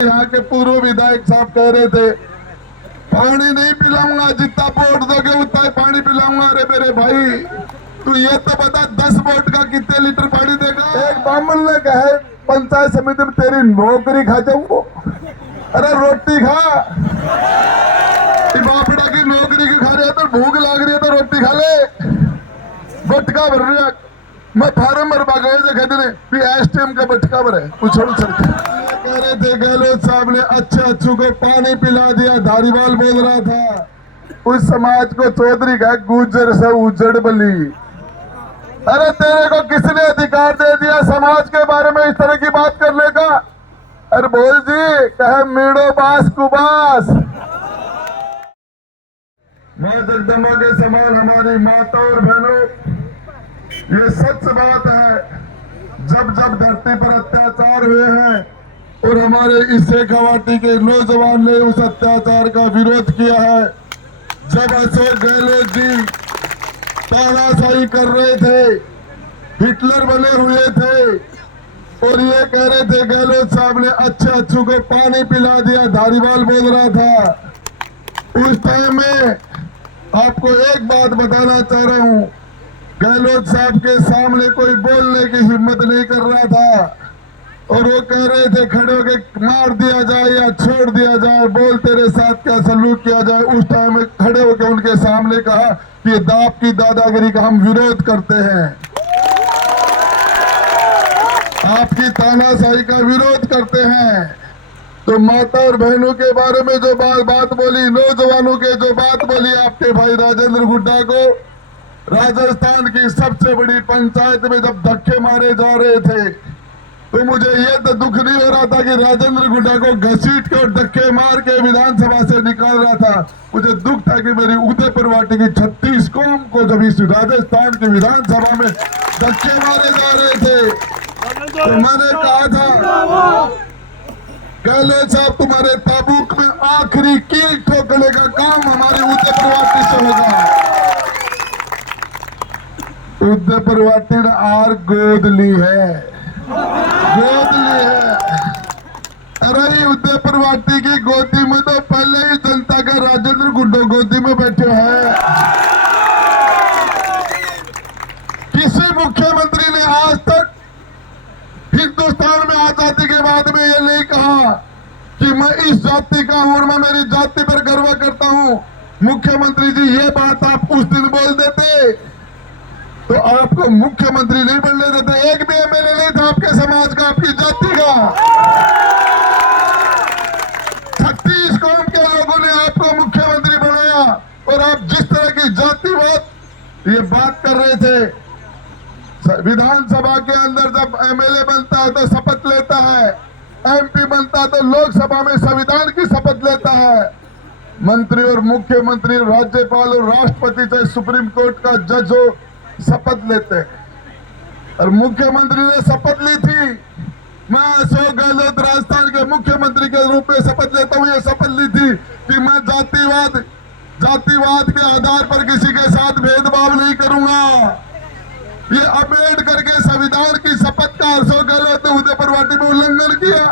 यहाँ के पूर्व विधायक साहब कह रहे थे पानी नहीं पिलाऊंगा, जितना वोट दोगे उतना ही पानी पिलाऊंगा। अरे मेरे भाई तू ये तो बता 10 वोट का कितने लीटर पानी देगा। एक बामन ने कहा पंचायत समिति में तेरी नौकरी खा जाऊंगा। अरे रोटी खा, बापड़ा की नौकरी की खा रहे है तो भूख लाग रही है तो रोटी खा ले। बटका भर रहा मैं फार्म भरवा गए कहते एसटीएम का बटका भर है उछल कह रहे थे गहलोत साहब ने अच्छे को पानी पिला दिया। धारीवाल बोल रहा था उस समाज को चौधरी का गुजर से उजड़ बली। अरे तेरे को किसने अधिकार दे दिया समाज के बारे में इस तरह की बात करने का। अरे बोल जी कहे मीड़ो बास कुबास। मां जगदम्बा के समान हमारी माता और बहनों, ये सच बात है जब जब धरती पर अत्याचार हुए हैं और हमारे इस शेखावाटी के नौजवान ने उस अत्याचार का विरोध किया है। जब अशोक गहलोत जी तानाशाही कर रहे थे, हिटलर बने हुए थे और ये कह रहे थे गहलोत साहब ने अच्छे को पानी पिला दिया। धारीवाल बोल रहा था उस टाइम में। आपको एक बात बताना चाह रहा हूं, गहलोत साहब के सामने कोई बोलने की हिम्मत नहीं कर रहा था और वो कह रहे थे खड़े होकर मार दिया जाए या छोड़ दिया जाए, बोल तेरे साथ क्या सलूक किया जाए। उस टाइम में खड़े होकर उनके सामने कहा कि दाप की दादागिरी का हम विरोध करते हैं, आपकी तानाशाही का विरोध करते हैं। तो माता और बहनों के बारे में जो बात बोली, नौजवानों के जो बात बोली आपके भाई राजेंद्र गुड्डा को, राजस्थान की सबसे बड़ी पंचायत में जब धक्के मारे जा रहे थे तो मुझे ये तो दुख नहीं हो रहा था कि राजेंद्र गुड्डा को घसीट के और धक्के मार के विधानसभा से निकाल रहा था। मुझे दुख था कि मेरी उदयपुर वाटी की 36 कौम को जब इस राजस्थान की विधानसभा में धक्के मारे जा रहे थे तो मैंने कहा था गहलोत साहब तुम्हारे ताबूक में आखिरी कील ठोकने का काम हमारी उदयपुर वाटी से होगा। उदयपुर वाटी ने आर गोद ली है, गोद ली है। अरे उदयपुर वाटी की गोदी में तो पहले ही जनता का राजेंद्र गुड्डा गोदी में बैठे हैं। किसी मुख्यमंत्री ने आज तक हिंदुस्तान में आजादी के बाद में ये नहीं कहा कि मैं इस जाति का हूं और मैं मेरी जाति पर गर्व करता हूं। मुख्यमंत्री जी ये बात आप उस दिन बोल देते तो आपको मुख्यमंत्री नहीं बनने देते। एक भी एमएलए नहीं था आपके समाज का, आपकी जाति का। 36 कौम के लोगों ने आपको मुख्यमंत्री बनाया और आप जिस तरह की जातिवाद ये बात कर रहे थे। विधानसभा के अंदर जब एमएलए बनता है तो शपथ लेता है, एमपी बनता है तो लोकसभा में संविधान की शपथ लेता है। मंत्री और मुख्यमंत्री, राज्यपाल और राष्ट्रपति चाहे सुप्रीम कोर्ट का जज हो शपथ लेते हैं। और मुख्यमंत्री ने शपथ ली थी, मैं अशोक गहलोत राजस्थान के मुख्यमंत्री के रूप में शपथ लेता हूं। ये शपथ ली थी कि मैं जातिवाद के आधार पर किसी के साथ भेदभाव नहीं करूंगा। ये अम्बेडकर के संविधान की शपथ का अशोक गहलोत ने उदयपुर वाटी में उल्लंघन किया।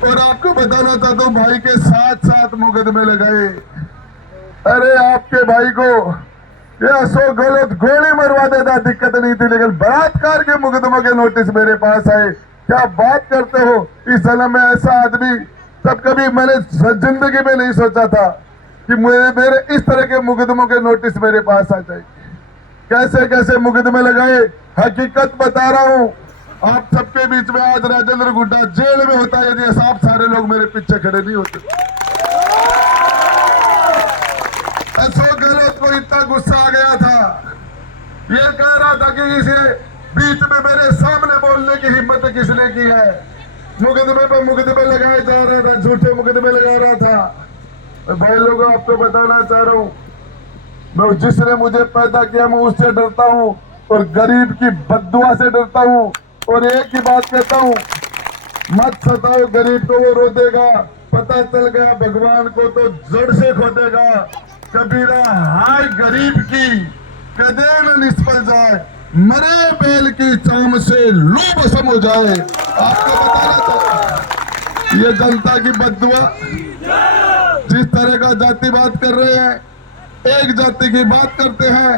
और आपको बताना चाहता हूं भाई के साथ मुकदमे लगाए। अरे आपके भाई को ये अशोक गहलोत गोली मरवा देता दिक्कत नहीं थी, लेकिन बलात्कार के मुकदमों के नोटिस मेरे पास आए। क्या बात करते हो, इस जन्म में ऐसा आदमी तब कभी मैंने जिंदगी में नहीं सोचा था कि मेरे इस तरह के मुकदमों के नोटिस मेरे पास आ जाए। कैसे कैसे मुकदमे लगाए, हकीकत बता रहा हूं आप सबके बीच में। आज राजेंद्र गुड्डा जेल में होता यदि आप सारे लोग मेरे पीछे खड़े नहीं होते। अशोक गहलोत को इतना गुस्सा आ गया था, ये कह रहा था कि इसे बीच में मेरे सामने बोलने की हिम्मत किसने की है। मुकदमे पर मुकदमे लगाए जा रहा था, झूठे मुकदमे लगा रहा था। भाई लोगों आपको बताना चाह रहा हूं, मैं जिसने मुझे पैदा किया मैं उससे डरता हूं और गरीब की बद्दुआ से डरता हूं। और एक ही बात कहता हूं, मत सताओ गरीब को, वो रो देगा। पता चल गया भगवान को तो जड़ से खोदेगा। कबीरा हाय गरीब की कदे न निष्फल जाए, मरे बैल की चाम से लूब सम हो जाए। आपको बताना चाहता ये जनता की बद्दुआ, जिस तरह का जातिवाद कर रहे हैं, एक जाति की बात करते हैं,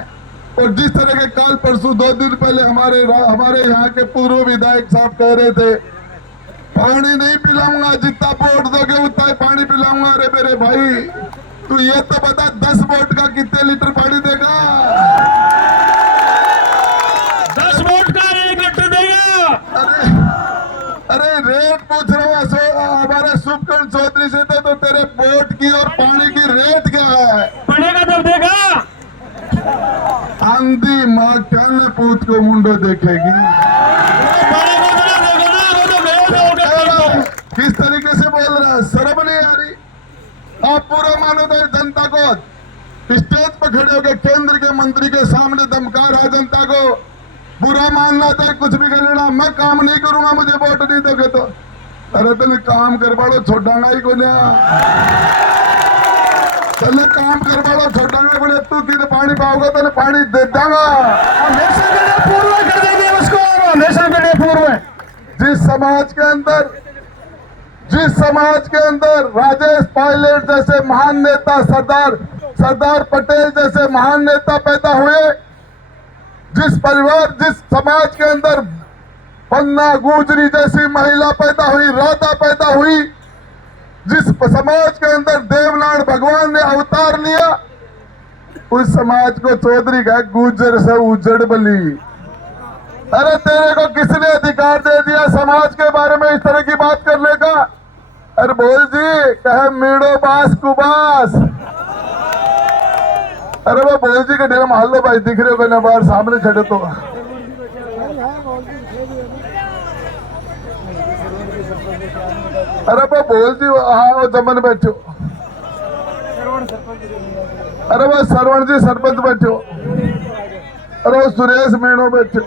और जिस तरह के काल परसों 2 दिन पहले हमारे यहाँ के पूर्व विधायक साहब कह रहे थे पानी नहीं पिलाऊंगा, जितना वोट दोगे उतना ही पानी पिलाऊंगा। अरे मेरे भाई तू ये तो बता 10 वोट का कितने लीटर पानी देगा? 10 वोट का 1 लीटर देगा। अरे रेट पूछ रहा हूँ हमारे शुभकर्ण चौधरी से, तो तेरे वोट की और पानी की रेट क्या है? पड़ेगा तब देगा। आंधी माँ क्या न पूत को मुंडो देखेगी। किस तरीके से बोल रहा है, शर्म नहीं आ रही? आप पूरा मानो तो जनता को स्टेज पर खड़े होकर केंद्र के मंत्री के सामने धमका रहा है जनता को। बुरा मानना चाहे कुछ भी कर लेना, मैं काम नहीं करूंगा, मुझे वोट नहीं दोगे तो। अरे तुम काम कर बाड़ो छोड़ांगा ही को चले काम कर बाड़ो छोड़ांगा बोले तू कि पानी पाओगे तो पानी दे दूंगा। पूर्व कर देंगे उसको, नेशन के लिए पूर्व। जिस समाज के अंदर राजेश पायलट जैसे महान नेता, सरदार पटेल जैसे महान नेता पैदा हुए, जिस समाज के अंदर पन्ना गुजरी जैसी महिला पैदा हुई, राधा पैदा हुई, जिस समाज के अंदर देवनाथ भगवान ने अवतार लिया, उस समाज को चौधरी का गुजर से उजड़ बली। अरे तेरे को किसने अधिकार दे दिया समाज के बारे में इस तरह की बात करने का? अरे बोल जी कहे मीड़ो बास कुबास। अरे वो बोल जी के डेरा मान लो भाई, दिख रहे हो ना बाहर सामने खड़े तो। अरे वो बोल जी हाँ वो जमन बैठो। अरे वो सरवण जी सरपंच बैठो। अरे वो सुरेश मीणो बैठो।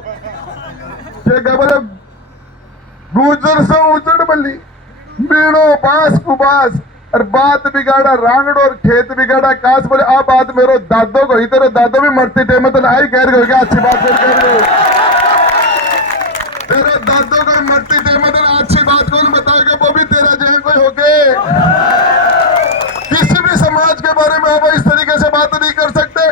क्या बोले गुजर से उजड़ बली, मीणो बास कुबास। और बात बिगाड़ा रांगड़ और खेत बिगाड़ा काश। बोले आ बात मेरो दादो को ही, तेरे दादो भी मरती थे मतलब आई कह रहे हो क्या? अच्छी बात कर रहे हो, तेरे दादो को मरती थे मतलब अच्छी बात कौन बताएगा? वो भी तेरा जहन कोई होके किसी भी समाज के बारे में आप इस तरीके से बात नहीं कर सकते।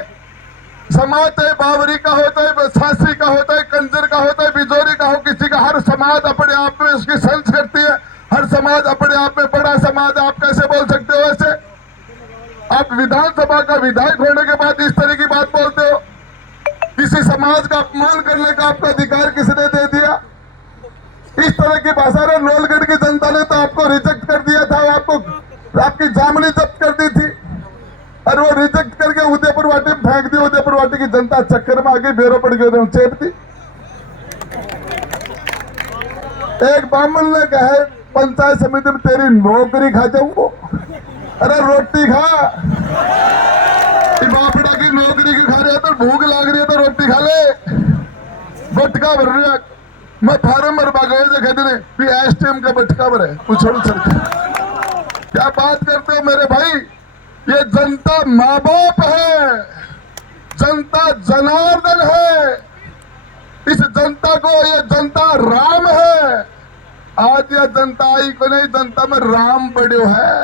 समाज चाहे बावरी का हो, चाहे सासी का हो, चाहे कंजर का हो, चाहे बिजोरी का हो, किसी का, हर समाज अपने आप में उसकी संस्कृति है, हर समाज अपने आप में बड़ा समाज। आप कैसे बोल सकते हो ऐसे? आप विधानसभा का विधायक होने के बाद इस तरह की बात बोलते हो? किसी समाज का अपमान करने का आपको अधिकार किसने दे दिया? इस तरह की भाषा में नौलगढ़ की जनता ने तो आपको रिजेक्ट कर दिया था, आपको आपकी जामनी जब्त कर दी थी, और वो रिजेक्ट करके उदयपुर वाटी में फेंक दी। उदयपुर वाटी की जनता चक्कर में आगे बेरो पड़ गए चेप दी। एक बामन ने कहा पंचायत समिति में तेरी नौकरी खा जाऊंगा। अरे रोटी खा, बापड़ा की नौकरी की खा रहे तो भूख लाग रही है तो रोटी खा ले। बटका भर रहा मैं फार्म भर गए कहते एसटीएम का बटका भर है कुछ क्या बात करते हो मेरे भाई? ये जनता माँ बाप है, जनता जनार्दन है, इस जनता को ये जनता राम है। आज यह जनता आई को नहीं, जनता में राम बड़ो है,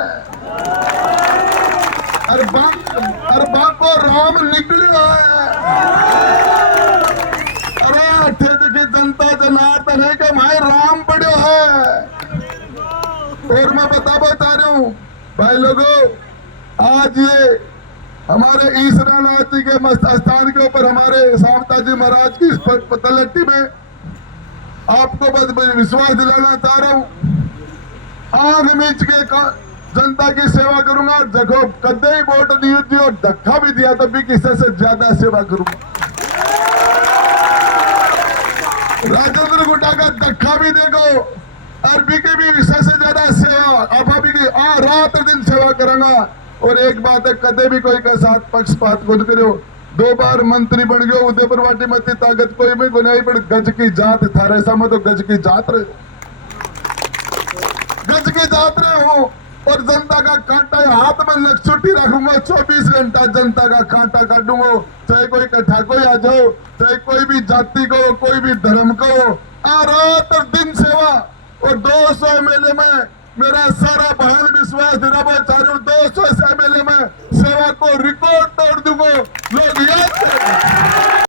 और बाको राम निकलो है। अरे देखिए जनता जनार्दन है कि भाई राम बड़ो है। और मैं बताना चाह रहा हूँ भाई लोगों, आज ये हमारे ईश्वरनाथ जी के स्थान के ऊपर हमारे सावता जी महाराज की तलट्टी में आपको बस विश्वास दिलाना चाह रहा हूँ। आग मीच के जनता की सेवा करूंगा। देखो कदे ही वोट नहीं होती और धक्का भी दिया तब भी किसी से ज्यादा सेवा करूंगा। राजेंद्र गुड्डा का धक्का भी देखो और बीके भी विशेष से ज्यादा सेवा आप की रात दिन सेवा करूंगा। और एक बात है, कदे भी कोई के साथ पक्षपात को करो। 2 बार मंत्री बन गयो उदयपुर वाटी में ताकत कोई में गुनाई पर गज की जात थारे समय तो गज की जात रहे, गज की जात रहे हो। और जनता का कांटा हाथ में लक्षुटी रखूंगा, 24 घंटा जनता का कांटा काटूंगा। चाहे कोई कट्ठा कोई आ जाओ, चाहे कोई भी जाति को, कोई भी धर्म को, रात और दिन सेवा। और 200 एमएलए में मेरा सारा बहन विश्वास निराचार्यों 200 एमएलए में सेवा को रिकॉर्ड तोड़ दूंगा। लोग याद